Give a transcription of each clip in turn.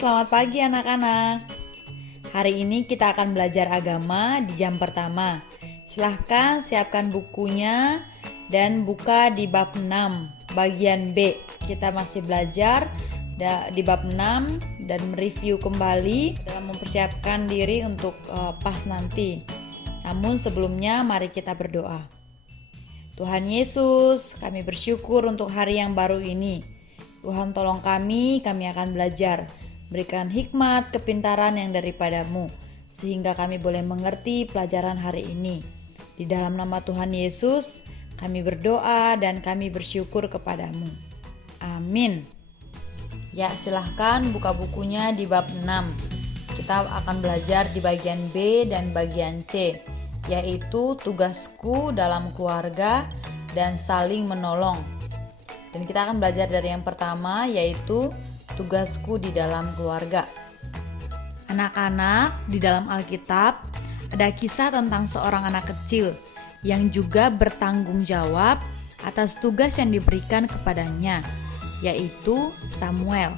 selamat pagi anak-anak. Hari ini kita akan belajar agama di jam pertama. Silahkan siapkan bukunya dan buka di bab 6, bagian B. Kita masih belajar di bab 6 dan mereview kembali dalam mempersiapkan diri untuk pas nanti. Namun sebelumnya mari kita berdoa. Tuhan Yesus, kami bersyukur untuk hari yang baru ini. Tuhan tolong kami akan belajar. Berikan hikmat, kepintaran yang daripadamu, sehingga kami boleh mengerti pelajaran hari ini. Di dalam nama Tuhan Yesus, kami berdoa dan kami bersyukur kepadamu. Amin. Ya, silahkan buka bukunya di bab 6. Kita akan belajar di bagian B dan bagian C, yaitu tugasku dalam keluarga dan saling menolong. Dan kita akan belajar dari yang pertama, yaitu tugasku di dalam keluarga. Anak-anak, di dalam Alkitab ada kisah tentang seorang anak kecil yang juga bertanggung jawab atas tugas yang diberikan kepadanya, yaitu Samuel.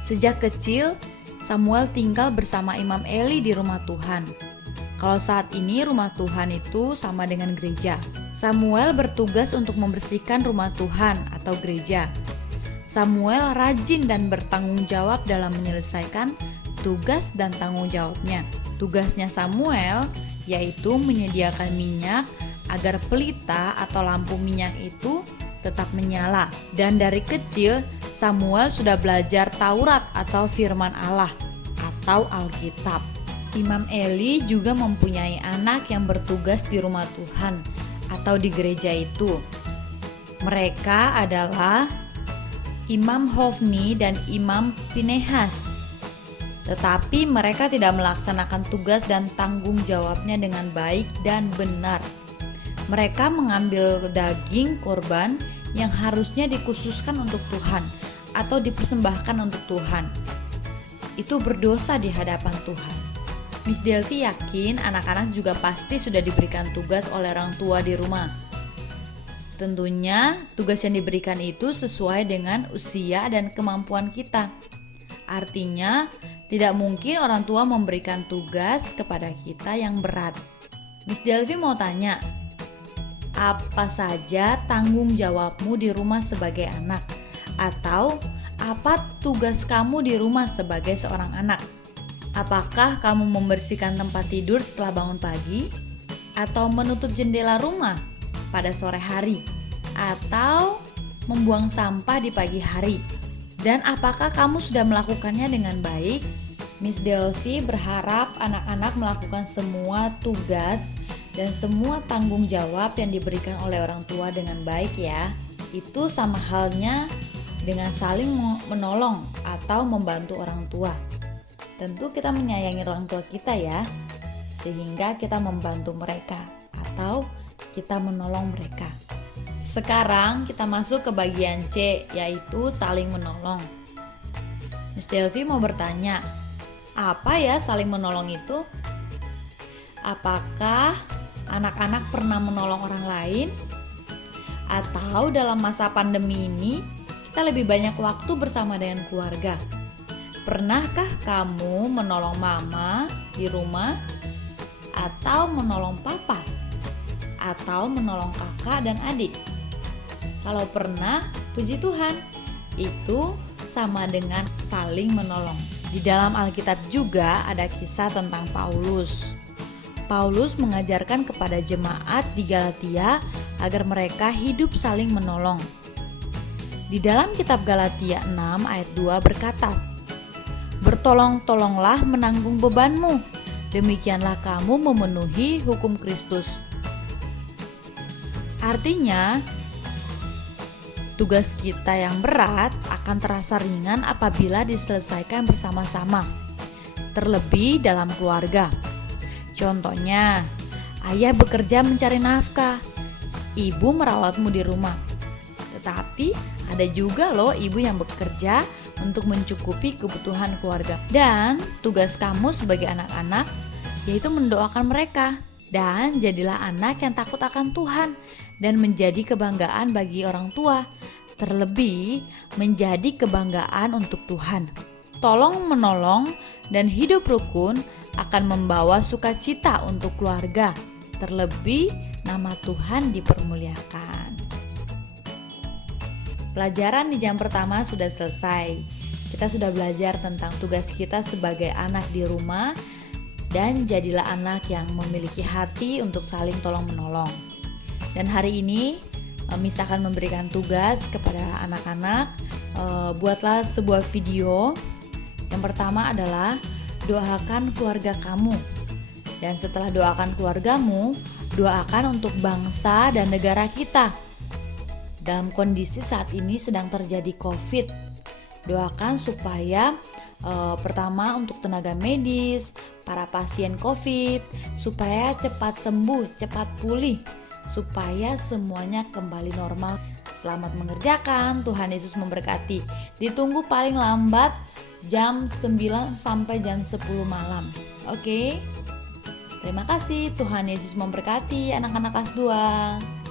Sejak kecil, Samuel tinggal bersama Imam Eli di rumah Tuhan. Kalau saat ini rumah Tuhan itu sama dengan gereja. Samuel bertugas untuk membersihkan rumah Tuhan atau gereja. Samuel rajin dan bertanggung jawab dalam menyelesaikan tugas dan tanggung jawabnya. Tugasnya Samuel yaitu menyediakan minyak agar pelita atau lampu minyak itu tetap menyala. Dan dari kecil Samuel sudah belajar Taurat atau firman Allah atau Alkitab. Imam Eli juga mempunyai anak yang bertugas di rumah Tuhan atau di gereja itu. Mereka adalah Imam Hofni dan Imam Pinehas. Tetapi mereka tidak melaksanakan tugas dan tanggung jawabnya dengan baik dan benar. Mereka mengambil daging korban yang harusnya dikhususkan untuk Tuhan atau dipersembahkan untuk Tuhan. Itu berdosa di hadapan Tuhan. Miss Delvi yakin anak-anak juga pasti sudah diberikan tugas oleh orang tua di rumah. Tentunya tugas yang diberikan itu sesuai dengan usia dan kemampuan kita. Artinya, tidak mungkin orang tua memberikan tugas kepada kita yang berat. Miss Delvi mau tanya, apa saja tanggung jawabmu di rumah sebagai anak? Atau apa tugas kamu di rumah sebagai seorang anak? Apakah kamu membersihkan tempat tidur setelah bangun pagi? Atau menutup jendela rumah pada sore hari? Atau membuang sampah di pagi hari? Dan apakah kamu sudah melakukannya dengan baik? Miss Delvi berharap anak-anak melakukan semua tugas dan semua tanggung jawab yang diberikan oleh orang tua dengan baik ya. Itu sama halnya dengan saling menolong atau membantu orang tua. Tentu kita menyayangi orang tua kita ya, sehingga kita membantu mereka atau kita menolong mereka. Sekarang kita masuk ke bagian C, yaitu saling menolong. Miss Delvi mau bertanya, apa ya saling menolong itu? Apakah anak-anak pernah menolong orang lain? Atau dalam masa pandemi ini kita lebih banyak waktu bersama dengan keluarga? Pernahkah kamu menolong mama di rumah? Atau menolong papa? Atau menolong kakak dan adik? Kalau pernah, puji Tuhan, itu sama dengan saling menolong. Di dalam Alkitab juga ada kisah tentang Paulus. Paulus mengajarkan kepada jemaat di Galatia agar mereka hidup saling menolong. Di dalam kitab Galatia 6 ayat 2 berkata, "Bertolong-tolonglah menanggung bebanmu, demikianlah kamu memenuhi hukum Kristus." Artinya, tugas kita yang berat akan terasa ringan apabila diselesaikan bersama-sama, terlebih dalam keluarga. Contohnya, ayah bekerja mencari nafkah, ibu merawatmu di rumah. Tetapi ada juga loh ibu yang bekerja untuk mencukupi kebutuhan keluarga. Dan tugas kamu sebagai anak-anak yaitu mendoakan mereka. Dan jadilah anak yang takut akan Tuhan dan menjadi kebanggaan bagi orang tua. Terlebih menjadi kebanggaan untuk Tuhan. tolong menolong dan hidup rukun akan membawa sukacita untuk keluarga. Terlebih nama Tuhan dipermuliakan. Pelajaran di jam pertama sudah selesai. Kita sudah belajar tentang tugas kita sebagai anak di rumah dan jadilah anak yang memiliki hati untuk saling tolong menolong. Dan hari ini Miss akan memberikan tugas kepada anak-anak. Buatlah sebuah video. Yang pertama adalah doakan keluarga kamu. Dan setelah doakan keluargamu, doakan untuk bangsa dan negara kita. Dalam kondisi saat ini sedang terjadi COVID, doakan supaya pertama untuk tenaga medis, para pasien COVID, supaya cepat sembuh, cepat pulih, supaya semuanya kembali normal. Selamat mengerjakan, Tuhan Yesus memberkati. Ditunggu paling lambat jam 9 sampai jam 10 malam. Oke? Terima kasih, Tuhan Yesus memberkati anak-anak kelas 2.